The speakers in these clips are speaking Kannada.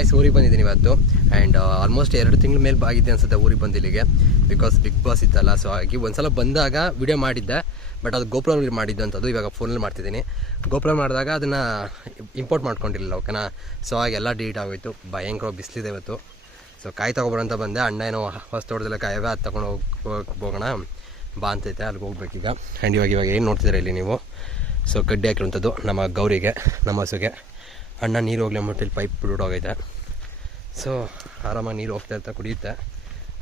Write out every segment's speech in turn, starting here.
ಗೈಸ್ ಊರಿಗೆ ಬಂದಿದ್ದೀನಿ ಇವತ್ತು. ಆ್ಯಂಡ್ ಆಲ್ಮೋಸ್ಟ್ ಎರಡು ತಿಂಗಳ ಮೇಲೆ ಆಗಿದ್ದೆ ಅನ್ಸುತ್ತೆ ಊರಿಗೆ ಬಂದು ಇಲ್ಲಿಗೆ. ಬಿಕಾಸ್ ಬಿಗ್ ಬಾಸ್ ಇತ್ತಲ್ಲ ಸೊ ಹಾಗಾಗಿ ಒಂದು ಸಲ ಬಂದಾಗ ವಿಡಿಯೋ ಮಾಡಿದ್ದೆ. ಬಟ್ ಅದು ಗೋಪುರ ಮಾಡಿದ್ದಂಥದ್ದು ಇವಾಗ ಫೋನಲ್ಲಿ ಮಾಡ್ತಿದ್ದೀನಿ. ಗೋಪುರ ಮಾಡಿದಾಗ ಅದನ್ನು ಇಂಪೋರ್ಟ್ ಮಾಡ್ಕೊಂಡಿರಲಿಲ್ಲ ಓಕೆನಾ ಸೊ ಹಾಗೆ ಎಲ್ಲ ಡಿಲೀಟ್ ಆಗೋಯ್ತು. ಭಯಂಕರ ಬಿಸಿಲಿದೆ ಇವತ್ತು. ಸೊ ಕಾಯಿ ತೊಗೊಬರೋಂತ ಬಂದೆ. ಅಣ್ಣ ಏನೋ ಹೊಸ ತೋಟದಲ್ಲ ಕಾಯಿವೆ, ಅದು ತೊಗೊಂಡು ಹೋಗಿ ಹೋಗೋಣ. ಬಾ ಅಂತೈತೆ, ಅಲ್ಲಿಗೆ ಹೋಗ್ಬೇಕೀಗ ಆ್ಯಂಡ್ ಇವಾಗ ಇವಾಗ ಏನು ನೋಡ್ತಿದ್ದೀರ ಇಲ್ಲಿ ನೀವು? ಸೊ ಕಡ್ಡಿ ಹಾಕಿರುವಂಥದ್ದು ನಮ್ಮ ಗೌರಿಗೆ, ನಮ್ಮ ಹಸುಗೆ. ಅಣ್ಣ ನೀರು ಹೋಗ್ಲಿ ಅಂದ್ಬಿಟ್ಟು ಪೈಪ್ ಬಿಡೋಗೈತೆ ಸೊ ಆರಾಮಾಗಿ ನೀರು ಹೋಗ್ತಾ ಇರ್ತಾ ಕುಡಿಯುತ್ತೆ.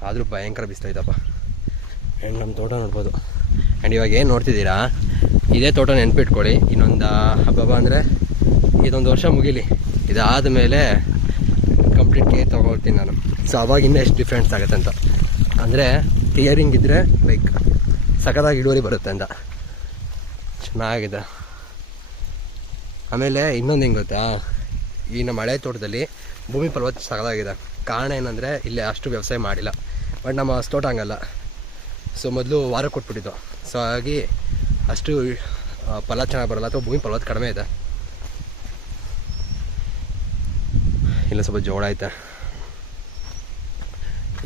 ಆದರೂ ಭಯಂಕರ ಬಿಸ್ತೈತಪ್ಪ ಆ್ಯಂಡ್ ನಮ್ಮ ತೋಟ ನೋಡ್ಬೋದು. ಆ್ಯಂಡ್ ಇವಾಗ ಏನು ನೋಡ್ತಿದ್ದೀರಾ? ಇದೇ ತೋಟ ನೆನ್ಪಿಟ್ಕೊಳ್ಳಿ. ಇನ್ನೊಂದು ಹಬ್ಬ ಅಂದರೆ ಇದೊಂದು ವರ್ಷ ಮುಗಿಲಿ. ಇದಾದ ಮೇಲೆ ಕಂಪ್ಲೀಟ್ ಕೇರ್ ತೊಗೊಳ್ತೀನಿ ನಾನು. ಸೊ ಅವಾಗ ಇನ್ನೂ ಎಷ್ಟು ಡಿಫ್ರೆನ್ಸ್ ಆಗುತ್ತೆ ಅಂತ. ಅಂದರೆ ಕ್ಲಿಯರಿಂಗ್ ಇದ್ದರೆ ಲೈಕ್ ಸಖತ್ತಾಗಿ ಇಳುವರಿ ಬರುತ್ತೆ ಅಂತ. ಚೆನ್ನಾಗಿದೆ. ಆಮೇಲೆ ಇನ್ನೊಂದು ಹೆಂಗೆ ಗೊತ್ತಾ? ಈ ನಮ್ಮ ಹಳೆ ತೋಟದಲ್ಲಿ ಭೂಮಿ ಫಲವತ್ತು ಸಗದಾಗಿದೆ ಕಾರಣ ಏನಂದರೆ ಇಲ್ಲಿ ಅಷ್ಟು ವ್ಯವಸಾಯ ಮಾಡಿಲ್ಲ. ಬಟ್ ನಮ್ಮ ತೋಟ ಹಂಗಲ್ಲ. ಸೊ ಮೊದಲು ವಾರ ಕೊಟ್ಬಿಟ್ಟಿದ್ದು. ಸೊ ಹಾಗಾಗಿ ಅಷ್ಟು ಫಲ ಚೆನ್ನಾಗಿ ಬರಲ್ಲ ಅಥವಾ ಭೂಮಿ ಫಲವತ್ತು ಕಡಿಮೆ ಇದೆ. ಇಲ್ಲ, ಸ್ವಲ್ಪ ಜೋಳ ಐತೆ.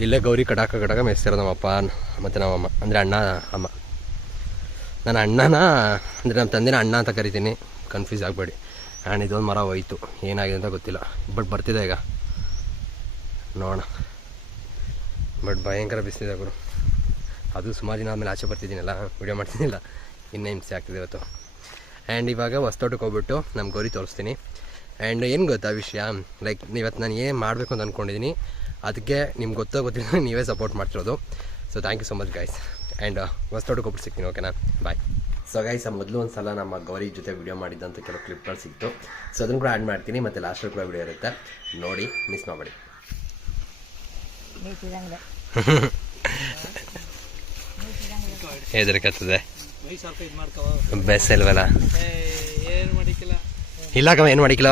ಇಲ್ಲೇ ಗೌರಿ ಕಡಾಕ ಕಡಾಕ ಮೇಸ್ತಿರೋ ನಮ್ಮಪ್ಪ ಮತ್ತು ನಮ್ಮಮ್ಮ ಅಂದರೆ ಅಣ್ಣ, ಅಮ್ಮ. ನನ್ನ ಅಣ್ಣನ, ಅಂದರೆ ನಮ್ಮ ತಂದೆನ ಅಣ್ಣ ಅಂತ ಕರಿತೀನಿ. ಕನ್ಫ್ಯೂಸ್ ಆಗಬೇಡಿ. ಆ್ಯಂಡ್ ಇದೊಂದು ಮರ ಹೋಯ್ತು. ಏನಾಗಿದೆ ಅಂತ ಗೊತ್ತಿಲ್ಲ. ಬಟ್ ಬರ್ತಿದೆ ಈಗ. ನೋಡೋಣ. ಬಟ್ ಭಯಂಕರ ಬಿಸಿಲಿದೆ ಗುರು. ಅದು ಸುಮಾರು ದಿನ ಆದಮೇಲೆ ಆಚೆ ಬರ್ತಿದ್ದೀನಲ್ಲ ವಿಡಿಯೋ ಮಾಡ್ತಿದ್ದಿಲ್ಲ ಇನ್ನೂ ಹಿಂಸೆ ಆಗ್ತಿದೆ ಇವತ್ತು. ಆ್ಯಂಡ್ ಇವಾಗ ಹೊಸ್ತೋಟಕ್ಕೆ ಹೋಗ್ಬಿಟ್ಟು ನಮ್ಮ ಗೌರಿ ತೋರಿಸ್ತೀನಿ. ಆ್ಯಂಡ್ ಏನು ಗೊತ್ತಾ ವಿಷಯ? ಲೈಕ್ ಇವತ್ತು ನಾನು ಏನು ಮಾಡಬೇಕು ಅಂತ ಅಂದ್ಕೊಂಡಿದ್ದೀನಿ ಅದಕ್ಕೆ ನಿಮ್ಗೆ ಗೊತ್ತೋ ಗೊತ್ತಿಲ್ಲ ನೀವೇ ಸಪೋರ್ಟ್ ಮಾಡ್ತಿರೋದು. So thank you so much guys and ಹೊಸ್ತೋಟಕ್ಕೆ ಹೋಗ್ಬಿಟ್ಟು ಸಿಗ್ತೀನಿ ಓಕೆನಾ ಬಾಯ್ ಸೊ ಗೈಸ್ ಮೊದಲು ಒಂದು ಸಲ ನಮ್ಮ ಗೌರಿ ಜೊತೆ ವಿಡಿಯೋ ಮಾಡಿದ್ದಂಥ ಕೆಲವು ಕ್ಲಿಪ್ಗಳು ಸಿಕ್ತು. ಸೊ ಅದನ್ನು ಕೂಡ ಆ್ಯಡ್ ಮಾಡ್ತೀನಿ, ಮತ್ತು ಲಾಸ್ಟಲ್ಲಿ ಕೂಡ ವಿಡಿಯೋ ಇರುತ್ತೆ. ನೋಡಿ ಮಿಸ್ ಮಾಡಬೇಡಿ ಹೆದರಿಕತ್ತದೆ ಬೆಸ್ ಅಲ್ವಲ್ಲ ಇಲ್ಲ ಕಮ್ಮ ಏನು ಮಾಡಿಕಿಲ್ಲ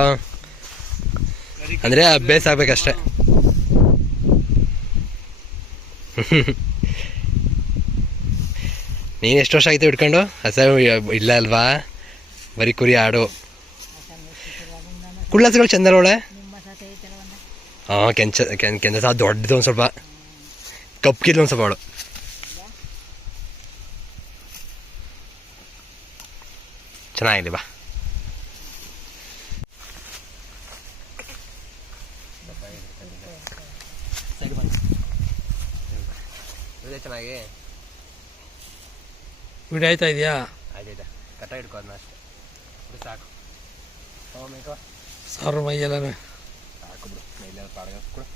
ಅಂದರೆ ಅಭ್ಯಾಸ ಆಗ್ಬೇಕಷ್ಟೆ. ನೀನು ಎಷ್ಟು ವರ್ಷ ಆಯ್ತು ಹಿಡ್ಕೊಂಡು? ಹಸ ಇಲ್ಲ ಅಲ್ವಾ? ಬರೀ ಕುರಿ ಆಡು. ಕುಳ್ಳಸಗಳು ಚಂದರೊಳೆ ಹಾಂ, ಕೆಂಚ ಕೆಂಚ ಸಹ ದೊಡ್ಡದು ಒಂದು ಸ್ವಲ್ಪ. ಕಪ್ಕಿದ್ದು ಒಂದು ಸ್ವಲ್ಪ ಅವಳು ಚೆನ್ನಾಗಿದೆ, ಬಾ. ಚೆನ್ನಾಗಿ. ವಿಡಿಯೋ ಆಯ್ತಾ ಇದೆಯಾ ಆಯ್ತಾಯ್ತಾ ಕಟ್ಟ ಹಿಡ್ಕೊ ಅದನ್ನ ಅಷ್ಟೇ ಬಿಡು ಸಾಕು ತಗೊಂಬೇಕೋ ಸಾವಿರ ಮೈಯೆಲ್ಲ ಸಾಕು ಬಿಡು ಮೇಲೆ ಪಾಡಗ ಕೊಡು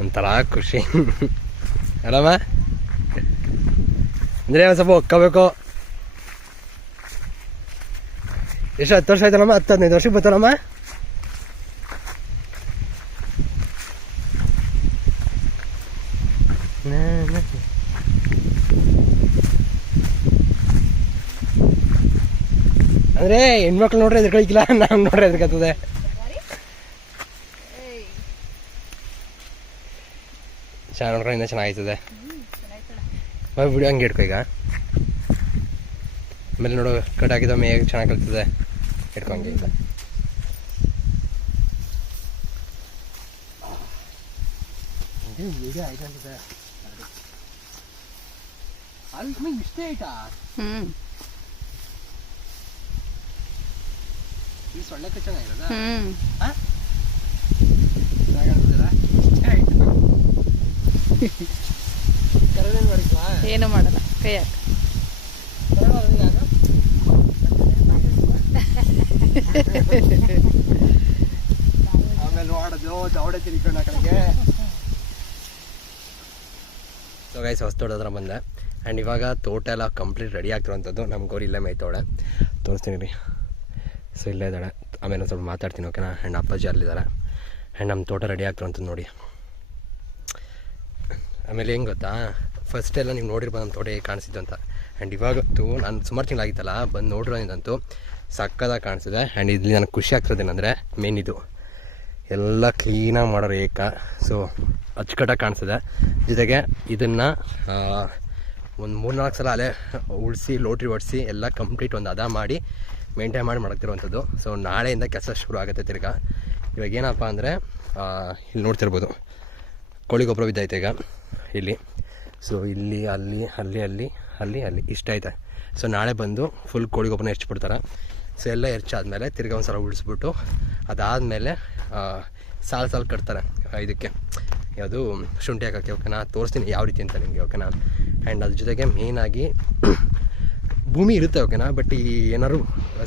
ಒಂಥರ ಖುಷಿ ಆರಾಮ ಅಂದರೆ ಒಂದು ಸ್ವಲ್ಪ ಒಕ್ಕಬೇಕು ಎಷ್ಟು ಹತ್ತು ವರ್ಷ ಆಯ್ತಲ್ಲಮ್ಮ ಹತ್ತು ಹದಿನೈದು ವರ್ಷಕ್ಕೆ ಬರ್ತಾನಮ್ಮ ಅಂದ್ರೆ ಹೆಣ್ಮಕ್ಳು ನೋಡ್ರೆ ಎದ್ರಗಳಿಕ್ಕಿಲ್ಲ ನಾವು ನೋಡ್ರೆ ಎದ್ರಕತ್ತದೆ ಚೆನ್ನಾಗಿ ನೋಡ್ರೆ ಇನ್ನೂ ಚೆನ್ನಾಗಿರ್ತದೆ. ವಿಡಿಯೋ ಹಂಗೆ ಇಟ್ಕೊ ಈಗ. ಆಮೇಲೆ ನೋಡು ಕಟ್ ಹಾಕಿದ ಮೇಗ ಚೆನ್ನಾಗಿ ಕಲ್ತದೆ. ಹಂಗೆ ಈಗ. ಇಷ್ಟೇ ಆಯ್ತಾ ಈ ಚೆನ್ನಾಗಿರೋದ ಏನು ಮಾಡಲ್ಲ ಕೈ ಹಾಕ. ಆಮೇಲೆ ನೋಡೋದು ದೌಡೆ ತಿರ್ಕೊಂಡು ಆ ಕಡೆಗೆ. ಸೊ ಗೈಸ್ ಹೊಸ ತೋಟ ಹತ್ರ ಬಂದೆ. ಆ್ಯಂಡ್ ಇವಾಗ ತೋಟ ಎಲ್ಲ ಕಂಪ್ಲೀಟ್ ರೆಡಿ ಆಗ್ತಿರೋಂಥದ್ದು ನಮ್ಮ ಗೋರಿ ಇಲ್ಲೇ ಮೇಯ್ತೋಳೆ ತೋರಿಸ್ತೀನಿ ರೀ. ಸೊ ಇಲ್ಲೇ ಇದ್ದಾಳೆ. ಆಮೇಲೆ ಒಂದು ಸ್ವಲ್ಪ ಮಾತಾಡ್ತೀನಿ ಓಕೆನಾ ಆ್ಯಂಡ್ ಅಪ್ಪಾಜಿ ಅಲ್ಲಿದ್ದಾರೆ. ಆ್ಯಂಡ್ ನಮ್ಮ ತೋಟ ರೆಡಿ ಆಗ್ತಿರೋಂಥದ್ದು ನೋಡಿ. ಆಮೇಲೆ ಹೆಂಗೆ ಗೊತ್ತಾ? ಫಸ್ಟ್ ಎಲ್ಲ ನೀವು ನೋಡಿರ್ಬೋದು ನಮ್ಮ ತೋಟ ಹೇಗೆ ಕಾಣಿಸಿದ್ದು ಅಂತ. ಆ್ಯಂಡ್ ಇವಾಗತ್ತು ನಾನು ಸುಮಾರು ತಿಂಗಳಾಗಿತ್ತಲ್ಲ, ಬಂದು ನೋಡಿರೋದಂತೂ ಸಕ್ಕದಾಗಿ ಕಾಣಿಸಿದೆ ಆ್ಯಂಡ್ ಇಲ್ಲಿ ನನಗೆ ಖುಷಿ ಆಗ್ತಿರೋದೇನೆಂದರೆ ಮೇನ್ ಇದು. ಎಲ್ಲ ಕ್ಲೀನಾಗಿ ಮಾಡೋರು ಏಕ. ಸೊ ಅಚ್ಚುಕಟ್ಟಾಗಿ ಕಾಣಿಸಿದೆ ಜೊತೆಗೆ ಇದನ್ನು ಒಂದು ಮೂರ್ನಾಲ್ಕು ಸಲ ಅಲ್ಲೇ ಉಳಿಸಿ, ಲೋಟ್ರಿ ಒಡಿಸಿ ಎಲ್ಲ ಕಂಪ್ಲೀಟ್ ಒಂದು ಅದ ಮಾಡಿ ಮೇಂಟೈನ್ ಮಾಡಿ ಮಾಡ್ತಿರುವಂಥದ್ದು ಸೊ ನಾಳೆಯಿಂದ ಕೆಲಸ ಶುರು ಆಗುತ್ತೆ ತಿರ್ಗಾ. ಇವಾಗ ಏನಪ್ಪ ಅಂದರೆ ಇಲ್ಲಿ ನೋಡ್ತಿರ್ಬೋದು. ಕೋಳಿ ಗೊಬ್ಬರ ಬಿದ್ದೈತೆ ಈಗ, ಇಲ್ಲಿ. ಸೊ ಇಲ್ಲಿ, ಅಲ್ಲಿ ಅಲ್ಲಿ ಅಲ್ಲಿ ಅಲ್ಲಿ ಅಲ್ಲಿ. ಇಷ್ಟ ಐತೆ ಸೊ ನಾಳೆ ಬಂದು ಫುಲ್ ಕೋಳಿ ಗೊಬ್ಬರನ ಹೆಚ್ಚಿಬಿಡ್ತಾರೆ ಸೊ ಎಲ್ಲ ಹೆಚ್ಚಾದಮೇಲೆ ತಿರ್ಗಿ ಒಂದು ಸಲ ಉಳಿಸ್ಬಿಟ್ಟು, ಅದಾದಮೇಲೆ ಸಾಲು ಸಾಲು ಕಟ್ತಾರೆ. ಇದಕ್ಕೆ ಯಾವುದು, ಶುಂಠಿ ಹಾಕೋಕ್ಕೆ ಓಕೆನಾ? ತೋರಿಸ್ತೀನಿ ಯಾವ ರೀತಿ ಅಂತ ನಿಮಗೆ ಓಕೆನಾ? ಆ್ಯಂಡ್ ಅದ್ರ ಜೊತೆಗೆ ಮೇಯ್ನಾಗಿ ಭೂಮಿ ಇರುತ್ತೆ ಓಕೆನಾ ಬಟ್ ಈ ಏನಾದ್ರು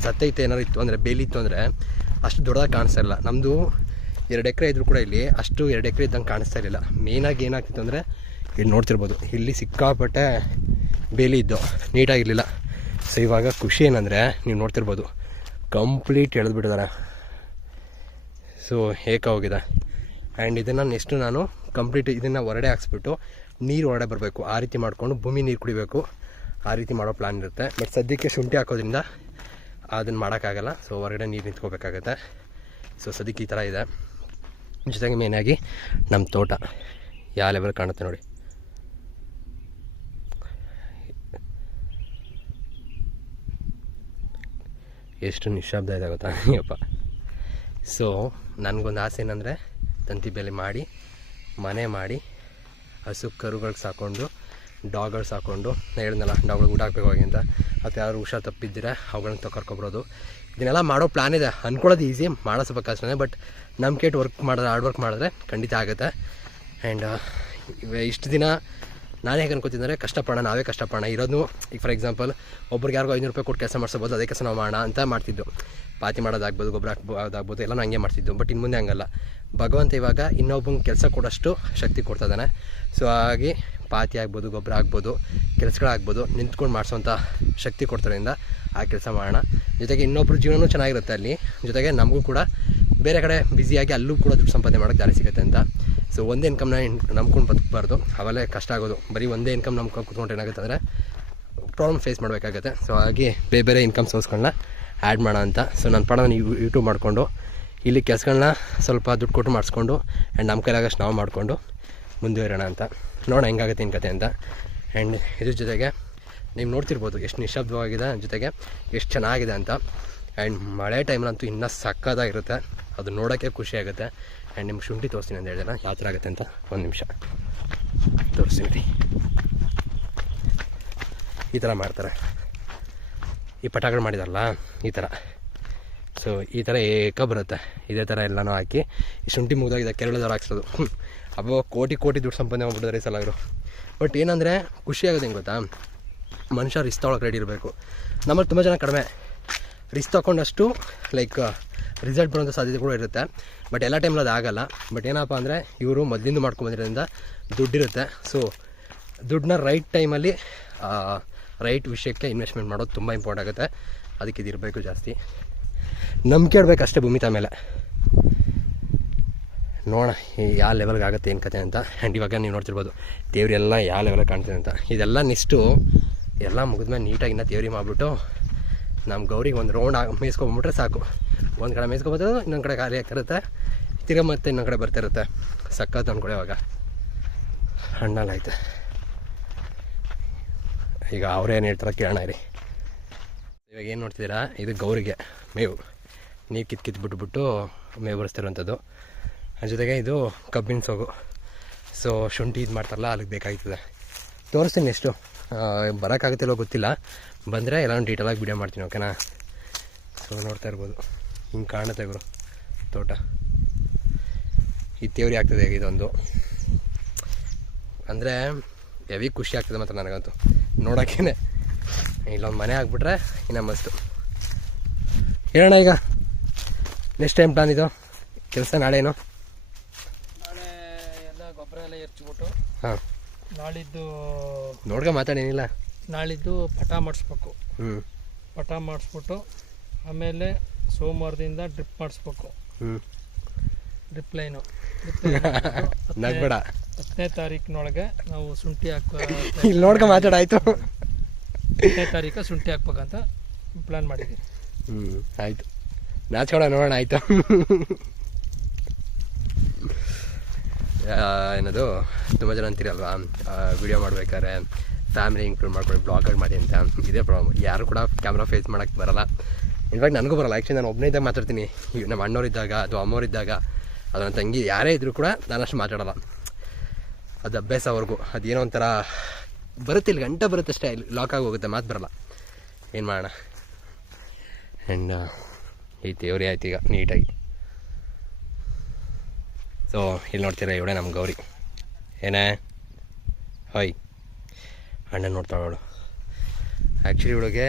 ಸತ್ತೈತೆ ಏನಾರು ಇತ್ತು ಅಂದರೆ ಬೇಲಿತ್ತು ಅಂದರೆ, ಅಷ್ಟು ದೊಡ್ಡದಾಗಿ ಕಾಣಿಸ್ತಾ ಇಲ್ಲ. ನಮ್ಮದು ಎರಡು ಎಕರೆ ಇದ್ದರೂ ಕೂಡ ಇಲ್ಲಿ ಅಷ್ಟು ಎರಡು ಎಕರೆ ಇದ್ದಂಗೆ ಕಾಣಿಸ್ತಾ ಇರಲಿಲ್ಲ. ಮೇಯ್ನಾಗಿ ಏನಾಗ್ತಿತ್ತು ಅಂದರೆ, ಇಲ್ಲಿ ನೋಡ್ತಿರ್ಬೋದು. ಇಲ್ಲಿ ಸಿಕ್ಕಾಪಟ್ಟೆ ಬೇಲಿ ಇದ್ದು, ನೀಟಾಗಿರಲಿಲ್ಲ. ಸೊ ಇವಾಗ ಖುಷಿ ಏನಂದರೆ, ನೀವು ನೋಡ್ತಿರ್ಬೋದು. ಕಂಪ್ಲೀಟ್ ಎಳೆದು ಬಿಟ್ಟಿದ್ದಾರೆ ಸೊ ಏಕ ಹೋಗಿದೆ ಆ್ಯಂಡ್ ಇದನ್ನು ನೆಕ್ಸ್ಟು ನಾನು ಕಂಪ್ಲೀಟ್ ಇದನ್ನು ಹೊರಡೆ ಹಾಕ್ಸ್ಬಿಟ್ಟು, ನೀರು ಹೊರಡೆ ಬರಬೇಕು. ಆ ರೀತಿ ಮಾಡಿಕೊಂಡು ಭೂಮಿ ನೀರು ಕುಡಿಬೇಕು. ಆ ರೀತಿ ಮಾಡೋ ಪ್ಲಾನ್ ಇರುತ್ತೆ. ಬಟ್ ಸದ್ಯಕ್ಕೆ ಶುಂಠಿ ಹಾಕೋದ್ರಿಂದ ಅದನ್ನು ಮಾಡೋಕ್ಕಾಗಲ್ಲ. ಸೊ ಹೊರಗಡೆ ನೀರು ನಿಂತ್ಕೋಬೇಕಾಗತ್ತೆ. ಸೊ ಸದ್ಯಕ್ಕೆ ಈ ಥರ ಇದೆ. ಜೊತೆಗೆ ಮೇನಾಗಿ ನಮ್ಮ ತೋಟ. ಯಾವ ಲೆವೆಲ್ ಕಾಣುತ್ತೆ ನೋಡಿ. ಎಷ್ಟು ನಿಶಬ್ದ ಇದೆ ಗೊತ್ತಾ? ಅಯ್ಯಪ್ಪ ಸೊ ನನಗೊಂದು ಆಸೆ ಏನಂದರೆ ತಂತಿ ಬೆಲೆ ಮಾಡಿ, ಮನೆ ಮಾಡಿ, ಹಸು ಕರುಗಳಿಗೆ ಸಾಕೊಂಡು ಡಾಗ್ಗಳು ಸಾಕೊಂಡು ನಾ ಹೇಳಿದ್ನಲ್ಲ ಡಾಗ್ಗಳಿಗೆ ಊಟ ಹಾಕ್ಬೇಕು ಅಂತ. ಅಥವಾ ಯಾರು ಹುಷಾರು ತಪ್ಪಿದ್ದೀರ, ಅವುಗಳನ್ನ ತಗೊರ್ಕೊಬರೋದು ಇದನ್ನೆಲ್ಲ ಮಾಡೋ ಪ್ಲ್ಯಾನ್ ಇದೆ. ಅಂದ್ಕೊಳ್ಳೋದು ಈಸಿ ಮಾಡೋ ಸ್ವಲ್ಪ ಬಟ್ ನಮ್ಮ ಕೇಟ್ ವರ್ಕ್ ಮಾಡಿದ್ರೆ ಹಾರ್ಡ್ ವರ್ಕ್ ಮಾಡಿದ್ರೆ ಖಂಡಿತ ಆಗುತ್ತೆ. ಆ್ಯಂಡ್ ಇಷ್ಟು ದಿನ ನಾನು ಹೇಗೆ ಅನ್ಕೋತಿದ್ದರೆ ಕಷ್ಟಪಡೋಣ, ನಾವೇ ಕಷ್ಟಪಡೋಣ. ಇರೋದು, ಈಗ ಫಾರ್ ಎಕ್ಸಾಂಪಲ್ ಒಬ್ರಿಗೆ ಯಾರಿಗೂ ಐನೂರು ರೂಪಾಯಿ ಕೊಟ್ಟು ಕೆಲಸ ಮಾಡಿಸ್ಬೋದು ಅದೇ ಕೆಲಸ ನಾವು ಮಾಡೋಣ ಅಂತ ಮಾಡ್ತಿದ್ದು. ಪಾತಿ ಮಾಡೋದಾಗ್ಬೋದು, ಗೊಬ್ಬರ ಹಾಕ್ಬೋದಾಗ್ಬೋದು ಎಲ್ಲ ಹಂಗೆ ಮಾಡ್ತಿದ್ದು ಬಟ್ ಇನ್ನು ಮುಂದೆ ಹಂಗಲ್ಲ. ಭಗವಂತ ಇವಾಗ ಇನ್ನೊಬ್ಬಂಗೆ ಕೆಲಸ ಕೊಡೋಷ್ಟು ಶಕ್ತಿ ಕೊಡ್ತಾ ಇದ್ದಾನೆ. ಸೊ ಹಾಗಾಗಿ ಪಾತಿ ಆಗ್ಬೋದು, ಗೊಬ್ಬರ ಆಗ್ಬೋದು, ಕೆಲಸಗಳಾಗ್ಬೋದು, ನಿಂತ್ಕೊಂಡು ಮಾಡಿಸೋಂಥ ಶಕ್ತಿ ಕೊಡ್ತಾರಿಂದ ಆ ಕೆಲಸ ಮಾಡೋಣ. ಜೊತೆಗೆ ಇನ್ನೊಬ್ಬರು ಜೀವನವೂ ಚೆನ್ನಾಗಿರುತ್ತೆ ಅಲ್ಲಿ. ಜೊತೆಗೆ ನಮಗೂ ಕೂಡ ಬೇರೆ ಕಡೆ ಬ್ಯುಸಿಯಾಗಿ ಅಲ್ಲೂ ಕೂಡ ದುಡ್ಡು ಸಂಪಾದನೆ ಮಾಡೋಕ್ಕೆ ದಾರಿ ಸಿಗುತ್ತೆ ಅಂತ. ಸೊ ಒಂದೇ ಇನ್ಕಮ್ನ ನಂಬ್ಕೊಂಡು ಬದುಕಬಾರ್ದು. ಆಮೇಲೆ ಕಷ್ಟ ಆಗೋದು. ಬರೀ ಒಂದೇ ಇನ್ಕಮ್ ನಂಬ್ಕೊಂಡು ಕೂತ್ಕೊಂಡು ಏನಾಗುತ್ತೆ ಅಂದರೆ ಪ್ರಾಬ್ಲಮ್ ಫೇಸ್ ಮಾಡಬೇಕಾಗತ್ತೆ. ಸೊ ಹಾಗೆ ಬೇರೆ ಬೇರೆ ಇನ್ಕಮ್ ಸೋರ್ಸ್ಗಳನ್ನ ಆ್ಯಡ್ ಮಾಡೋಣ ಅಂತ. ಸೊ ನನ್ನ ಪಾಡ ನಾನು ಯೂಟ್ಯೂಬ್ ಮಾಡಿಕೊಂಡು, ಇಲ್ಲಿ ಕೆಲಸಗಳನ್ನ ಸ್ವಲ್ಪ ದುಡ್ಡು ಕೊಟ್ಟು ಮಾಡಿಸ್ಕೊಂಡು ಆ್ಯಂಡ್ ನಮ್ಮ ಕೈಲಾಗಷ್ಟು ನಾವು ಮಾಡಿಕೊಂಡು ಮುಂದುವರೋಣ ಅಂತ. ನೋಡೋಣ ಹೆಂಗಾಗುತ್ತೆ ಏನು ಕತೆ ಅಂತ. ಆ್ಯಂಡ್ ಇದ್ರ ಜೊತೆಗೆ ನೀವು ನೋಡ್ತಿರ್ಬೋದು ಎಷ್ಟು ನಿಶಬ್ದವಾಗಿದೆ ಜೊತೆಗೆ ಎಷ್ಟು ಚೆನ್ನಾಗಿದೆ ಅಂತ. ಆ್ಯಂಡ್ ಮಳೆ ಟೈಮಲ್ಲಂತೂ ಇನ್ನೂ ಸಕ್ಕದಾಗಿರುತ್ತೆ ಅದು ನೋಡೋಕ್ಕೆ ಖುಷಿ ಆಗುತ್ತೆ. ಆ್ಯಂಡ್ ನಿಮ್ಗೆ ಶುಂಠಿ ತೋರಿಸ್ತೀನಿ ಅಂತ ಹೇಳಿದ್ರೆ ಯಾವ ಥರ ಆಗುತ್ತೆ ಅಂತ ಒಂದು ನಿಮಿಷ. ತೋರಿಸ್ತೀನಿ ಈ ಥರ ಮಾಡ್ತಾರೆ. ಈ ಪಟಾಕಿ ಮಾಡಿದಾರಲ್ಲ, ಈ ಥರ. ಸೊ ಈ ಥರ ಏಕ ಬರುತ್ತೆ. ಇದೇ ಥರ ಎಲ್ಲನೂ ಹಾಕಿ ಈ ಶುಂಠಿ ಮುಗಿದಾಗ ಕೇರಳದವ್ರು ಹಾಕ್ಸೋದು. ಅಬ್ಬೋ ಕೋಟಿ ಕೋಟಿ ದುಡ್ಡು ಸಂಪಾದನೆ ಮಾಡ್ಬಿಟ್ಟಿದ್ದಾರೆ ಈ ಸಲ ಅವರು. ಬಟ್ ಏನಂದರೆ, ಖುಷಿ ಆಗೋದು ಹೆಂಗೆ ಗೊತ್ತಾ? ಮನುಷ್ಯ ರಿಸ್ಕ್ ತೊಗೊಳಕ್ಕೆ ರೆಡಿ ಇರಬೇಕು. ನಮ್ಮಲ್ಲಿ ತುಂಬ ಜನ ಕಡಿಮೆ. ರಿಸ್ಕ್ ತೊಗೊಂಡಷ್ಟು ಲೈಕ್ ರಿಸಲ್ಟ್ ಬರೋಂಥ ಸಾಧ್ಯತೆ ಕೂಡ ಇರುತ್ತೆ. ಬಟ್ ಎಲ್ಲ ಟೈಮಲ್ಲಿ ಅದು ಆಗಲ್ಲ. ಬಟ್ ಏನಪ್ಪ ಅಂದರೆ, ಇವರು ಮೊದಲಿಂದ ಮಾಡ್ಕೊಂಬಂದಿರೋದ್ರಿಂದ ದುಡ್ಡಿರುತ್ತೆ. ಸೊ ದುಡ್ಡನ್ನ ರೈಟ್ ಟೈಮಲ್ಲಿ ರೈಟ್ ವಿಷಯಕ್ಕೆ ಇನ್ವೆಸ್ಟ್ಮೆಂಟ್ ಮಾಡೋದು ತುಂಬ ಇಂಪಾರ್ಟ್ ಆಗುತ್ತೆ. ಅದಕ್ಕೆ ಇದಿರಬೇಕು ಜಾಸ್ತಿ. ನಂಬಿಕೆ ಇಡಬೇಕು ಅಷ್ಟೇ ಭೂಮಿ ಮೇಲೆ. ನೋಡೋಣ ಯಾವ ಲೆವೆಲ್ಗೆ ಆಗುತ್ತೆ ಏನು ಕತೆ ಅಂತ. ಆ್ಯಂಡ್ ಇವಾಗ ನೀವು ನೋಡ್ತಿರ್ಬೋದು, ದೇವ್ರೆಲ್ಲ ಯಾವ ಲೆವೆಲ್ಗೆ ಕಾಣ್ತಿದೆ ಅಂತ. ಇದೆಲ್ಲ ನೆಕ್ಸ್ಟು ಎಲ್ಲ ಮುಗಿದ್ಮೇಲೆ ನೀಟಾಗಿ ಇನ್ನೂ ತೇವ್ರಿ ಮಾಡಿಬಿಟ್ಟು ನಮ್ಮ ಗೌರಿಗೆ ಒಂದು ರೌಂಡ್ ಆಗಿ ಮೇಯಿಸ್ಕೊಂಬಿಟ್ರೆ ಸಾಕು. ಒಂದು ಕಡೆ ಮೇಯಿಸ್ಕೊಬೋದು ಇನ್ನೊಂದು ಕಡೆ ಖಾಲಿ ಆಗ್ತಿರುತ್ತೆ ತಿರ್ಗ ಮತ್ತೆ ಇನ್ನೊಂದು ಕಡೆ ಬರ್ತಿರುತ್ತೆ ಸಕ್ಕತ್ತು ಅಂದ್ಕೊಳ್ಳಿ ಇವಾಗ. ಹಣ್ಣಲ್ಲಾಯ್ತು ಈಗ ಅವರೇನು ಹೇಳ್ತಾರೆ ಕೇಳೋಣ ರೀ ಇವಾಗ ಏನು ನೋಡ್ತಿದ್ದೀರಾ? ಇದು ಗೌರಿಗೆ ಮೇವು. ನೀವು ಕಿತ್ ಕಿತ್ ಬಿಟ್ಬಿಟ್ಟು ಮೇವು ಬರೆಸ್ತಿರೋಂಥದ್ದು ಜೊತೆಗೆ ಇದು ಕಬ್ಬಿನ ಸೊಗು. ಸೊ ಶುಂಠಿ ಇದು ಮಾಡ್ತಾರಲ್ಲ ಅಲ್ಲಿಗೆ ಬೇಕಾಗ್ತದೆ ತೋರಿಸ್ತೀನಿ ಎಷ್ಟು. ಬರೋಕ್ಕಾಗುತ್ತಿಲ್ಲೋ ಗೊತ್ತಿಲ್ಲ. ಬಂದರೆ ಎಲ್ಲ ಡೀಟೇಲಾಗಿ ವಿಡಿಯೋ ಮಾಡ್ತೀನಿ ಓಕೆನಾ ಸೊ ನೋಡ್ತಾ ಇರ್ಬೋದು. ಹಿಂಗೆ ಕಾಣುತ್ತೆ ಗುರು, ತೋಟ. ಈ ತೇವ್ರಿ ಆಗ್ತದೆ ಇದೊಂದು. ಅಂದರೆ ಹೆವಿ ಖುಷಿ ಆಗ್ತದೆ ಮಾತ್ರ ನನಗಂತೂ. ನೋಡೋಕ್ಕೇನೆ ಇಲ್ಲೊಂದು ಮನೆ ಆಗ್ಬಿಟ್ರೆ ಇನ್ನು ಮಸ್ತು. ಹೇಳೋಣ ಈಗ? ನೆಕ್ಸ್ಟ್ ಟೈಮ್ ಪ್ಲಾನ್ ಇದು? ಕೆಲಸ ನಾಳೆನು ನಾಳೆ ಎಲ್ಲ ಗೊಬ್ಬರ ಎಲ್ಲ ಎರ್ಚ್ಬಿಟ್ಟು ಹಾಂ. ನಾಳಿದ್ದು ನೋಡ್ಕೊ ಮಾತಾಡೇನಿಲ್ಲ. ನಾಳಿದ್ದು ಪಟ ಮಾಡಿಸ್ಬೇಕು. ಹ್ಞೂ ಪಟ ಮಾಡಿಸ್ಬಿಟ್ಟು ಆಮೇಲೆ ಸೋಮವಾರದಿಂದ ಡ್ರಿಪ್ ಮಾಡಿಸ್ಬೇಕು. ಹ್ಞೂ ಡ್ರಿಪ್ ಲೈನು. ನಗ್ಬೇಡ. ಹತ್ತನೇ ತಾರೀಕಿನೊಳಗೆ ನಾವು ಶುಂಠಿ ಹಾಕೋ ಇಲ್ಲಿ ನೋಡ್ಕೊ ಮಾತಾಡಾಯ್ತು ಹತ್ತನೇ ತಾರೀಕು ಶುಂಠಿ ಹಾಕ್ಬೇಕಂತ ಪ್ಲ್ಯಾನ್ ಮಾಡಿದ್ದೀನಿ ಹ್ಞೂ ಆಯಿತು. ನಾಚ್ಕೊಡ ನೋಡೋಣ ಆಯಿತು. ಏನದು, ತುಂಬ ಜನ ಅಂತೀರಲ್ವಾ? ವಿಡಿಯೋ ಮಾಡ್ಬೇಕಾದ್ರೆ ಫ್ಯಾಮಿಲಿ ಇನ್ಕ್ಲೂಡ್ ಮಾಡ್ಕೊಂಡು ಬ್ಲಾಗ್ಗಳು ಮಾಡಿ ಅಂತ. ಇದೇ ಪ್ರಾಬ್ಲಮ್ ಯಾರು ಕೂಡ ಕ್ಯಾಮ್ರಾ ಫೇಸ್ ಮಾಡೋಕ್ಕೆ ಬರಲ್ಲ. ಇನ್ಫ್ಯಾಕ್ಟ್ ನನಗೂ ಬರಲ್ಲ. ಆ್ಯಕ್ಚುಲಿ ನಾನು ಒಬ್ಬನೇ ಇದ್ದಾಗ ಮಾತಾಡ್ತೀನಿ. ನಮ್ಮ ಅಣ್ಣವರಿದ್ದಾಗ ಅಥವಾ ಅಮ್ಮವ್ರಿದ್ದಾಗ ಅದು ನನ್ನ ತಂಗಿ ಯಾರೇ ಇದ್ದರೂ ಕೂಡ ನಾನು ಅಷ್ಟು ಮಾತಾಡಲ್ಲ. ಅದು ಅಭ್ಯಾಸ ಅವ್ರಿಗೂ. ಅದೇನೋ ಒಂಥರ ಬರುತ್ತೆ, ಇಲ್ಲಿ ಗಂಟೆ ಬರುತ್ತೆ ಅಷ್ಟೇ. ಇಲ್ಲಿ ಲಾಕ್ ಆಗಿ ಹೋಗುತ್ತೆ, ಮಾತು ಬರಲ್ಲ. ಏನು ಮಾಡೋಣ? ಆ್ಯಂಡ್ ಈ ತೇವರಿ ಆಯ್ತು ಈಗ ನೀಟಾಗಿ ಸೊ ಇಲ್ಲಿ ನೋಡ್ತೀರಾ, ಇವಳೆ ನಮ್ಮ ಗೌರಿ. ಏನೇ? ಹೊಯ್. ಅಣ್ಣ ನೋಡ್ತಾಳೆ ಅವಳು. ಆ್ಯಕ್ಚುಲಿ ಇವಳಿಗೆ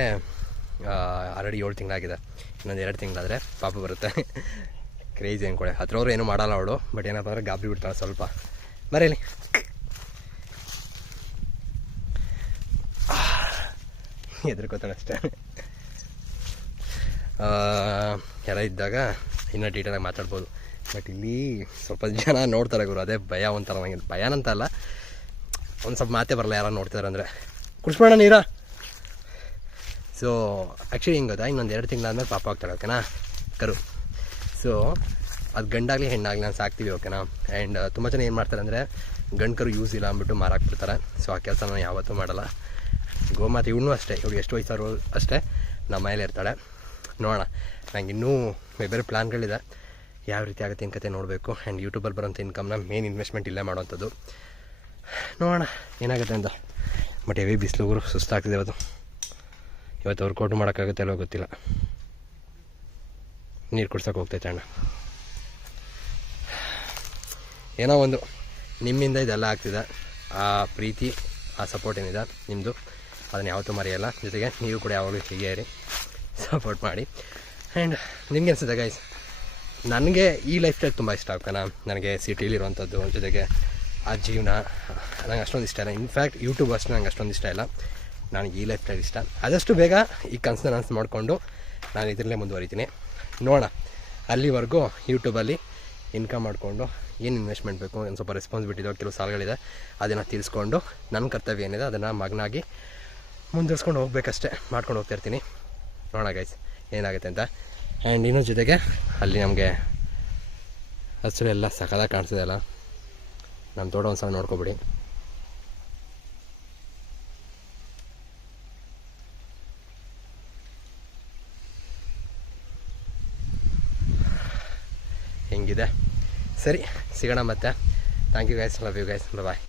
ಆಲ್ರೆಡಿ ಏಳು ತಿಂಗಳಾಗಿದೆ. ಇನ್ನೊಂದು ಎರಡು ತಿಂಗಳಾದರೆ ಪಾಪ ಬರುತ್ತೆ. ಕ್ರೇಜಿ ಅಂದ್ಕೊಳೆ ಹತ್ರವ್ರು ಏನೂ ಮಾಡಲ್ಲ ಅವಳು ಬಟ್ ಏನಪ್ಪ ಅಂದರೆ ಗಾಬರಿ ಬಿಡ್ತಾಳೆ ಸ್ವಲ್ಪ. ಬರೀಲಿ ಹೆದರ್ಕೋತಾಳೆ ಅಷ್ಟೇ. ಎಲ್ಲ ಇದ್ದಾಗ ಇನ್ನೂ ಡೀಟೇಲಾಗಿ ಮಾತಾಡ್ಬೋದು. ಬಟ್ ಇಲ್ಲಿ ಸ್ವಲ್ಪ ಜನ ನೋಡ್ತಾರೆ ಗುರು, ಅದೇ ಭಯ ಒಂಥರ ನನಗೆ ಭಯನಂತ ಅಲ್ಲ, ಒಂದು ಸ್ವಲ್ಪ ಮಾತೇ ಬರಲ್ಲ ಯಾರು ನೋಡ್ತಾರೆ ಅಂದರೆ. ಕುಡಿಸ್ಬೇಡ ನೀರ? ಸೊ ಆ್ಯಕ್ಚುಲಿ ಹಿಂಗೆ ಗೊತ್ತಾ, ಇನ್ನೊಂದು ಎರಡು ತಿಂಗಳಾದ್ಮೇಲೆ ಪಾಪ ಆಗ್ತಾಳೆ ಓಕೆನಾ ಕರು. ಸೊ ಅದು ಗಂಡಾಗಲಿ ಹೆಣ್ಣಾಗಲಿ ನಾನು ಸಾಕ್ತೀವಿ ಓಕೆನಾ ಆ್ಯಂಡ್ ತುಂಬ ಜನ ಏನು ಮಾಡ್ತಾರೆ ಅಂದರೆ ಗಂಡು ಕರು ಯೂಸ್ ಇಲ್ಲ ಅಂದ್ಬಿಟ್ಟು ಮಾರಾಕ್ಬಿಡ್ತಾರೆ. ಸೊ ಆ ಕೆಲಸ ನಾನು ಯಾವತ್ತೂ ಮಾಡಲ್ಲ. ಗೋಮಾತೆ ಇವನು ಅಷ್ಟೇ ಇವ್ರು ಎಷ್ಟು ವಯಸ್ಸಾರು ಅಷ್ಟೇ ನಮ್ಮ ಮನೇಲಿ ಇರ್ತಾಳೆ. ನೋಡೋಣ ನನಗೆ ಇನ್ನೂ ಬೇರೆ ಪ್ಲ್ಯಾನ್ಗಳಿದೆ ಯಾವ ರೀತಿ ಆಗುತ್ತೆ ಇನ್ ಕತೆ ನೋಡಬೇಕು. ಆ್ಯಂಡ್ ಯೂಟ್ಯೂಬಲ್ಲಿ ಬರೋಂಥ ಇನ್ಕಮ್ನ ಮೇನ್ ಇನ್ವೆಸ್ಟ್ಮೆಂಟ್ ಇಲ್ಲೇ ಮಾಡೋವಂಥದ್ದು. ನೋಡೋಣ, ಏನಾಗುತ್ತೆ ಅಂತ. ಬಟ್ ಹೆವಿ ಬಿಸಿಲು ಸುಸ್ತಾಗ್ತಿದೆ ಇವತ್ತು. ಇವತ್ತು ವರ್ಕೌಟ್ ಮಾಡೋಕ್ಕಾಗುತ್ತೆ ಅಲ್ವೋ ಗೊತ್ತಿಲ್ಲ. ನೀರು ಕುಡ್ಸೋಕೆ ಹೋಗ್ತೈತೆ ಅಣ್ಣ. ಏನೋ ಒಂದು, ನಿಮ್ಮಿಂದ ಇದೆಲ್ಲ ಆಗ್ತಿದೆ. ಆ ಪ್ರೀತಿ, ಆ ಸಪೋರ್ಟ್ ಏನಿದೆ ನಿಮ್ಮದು ಅದನ್ನು ಯಾವತ್ತೂ ಮರೆಯಲ್ಲ. ಜೊತೆಗೆ ನೀವು ಕೂಡ ಯಾವಾಗಲೂ ಹೀಗೆ ಸಪೋರ್ಟ್ ಮಾಡಿ. ಆ್ಯಂಡ್ ನಿಮ್ಗೆ ಅನಿಸುತ್ತೆ ಗೈಸ್ ನನಗೆ ಈ ಲೈಫ್ ಸ್ಟೈಲ್ ತುಂಬ ಇಷ್ಟ ಆಗ್ತಾನೆ ನನಗೆ ಸಿಟಿಲಿರುವಂಥದ್ದು ಜೊತೆಗೆ ಆ ಜೀವನ ನನಗೆ ಅಷ್ಟೊಂದು ಇಷ್ಟ ಇಲ್ಲ. ಇನ್ಫ್ಯಾಕ್ಟ್ ಯೂಟ್ಯೂಬ್ ಅಷ್ಟು ನಂಗೆ ಅಷ್ಟೊಂದು ಇಷ್ಟ ಇಲ್ಲ. ನನಗೆ ಈ ಲೈಫ್ ಸ್ಟೈಲ್ ಇಷ್ಟ. ಆದಷ್ಟು ಬೇಗ ಈ ಕನಸನ್ನ ನನಸು ಮಾಡಿಕೊಂಡು ನಾನು ಇದರಲ್ಲೇ ಮುಂದುವರಿತೀನಿ. ನೋಡೋಣ. ಅಲ್ಲಿವರೆಗೂ ಯೂಟ್ಯೂಬಲ್ಲಿ ಇನ್ಕಮ್ ಮಾಡಿಕೊಂಡು ಏನು ಇನ್ವೆಸ್ಟ್ಮೆಂಟ್ ಬೇಕು, ಒಂದು ಸ್ವಲ್ಪ ರೆಸ್ಪಾನ್ಸಿಬಿಲಿಟಿ ಇದೆ ಕೆಲವು ಸಾಲಗಳಿದೆ, ಅದನ್ನು ತಿಳಿಸ್ಕೊಂಡು ನನ್ನ ಕರ್ತವ್ಯ ಏನಿದೆ, ಅದನ್ನು ಮಗನಾಗಿ ಮುಂದುವರ್ಸ್ಕೊಂಡು ಹೋಗ್ಬೇಕಷ್ಟೇ. ಮಾಡ್ಕೊಂಡು ಹೋಗ್ತಾ ಇರ್ತೀನಿ. ನೋಡೋಣ ಗೈಸ್ ಏನಾಗುತ್ತೆ ಅಂತ. ಆ್ಯಂಡ್ ಇನ್ನೂ ಜೊತೆಗೆ ಅಲ್ಲಿ ನಮಗೆ ಹಸಿರು ಎಲ್ಲ ಸಖತ್ತಾಗಿ ಕಾಣಿಸಿದೆ ಅಲ್ಲ? ನಮ್ಮ ತೋಟ ಒಂದು ಸಲ ನೋಡ್ಕೊಬಿಡಿ. ಹೆಂಗಿದೆ? ಸರಿ, ಸಿಗೋಣ ಮತ್ತೆ. Thank you guys love you guys bye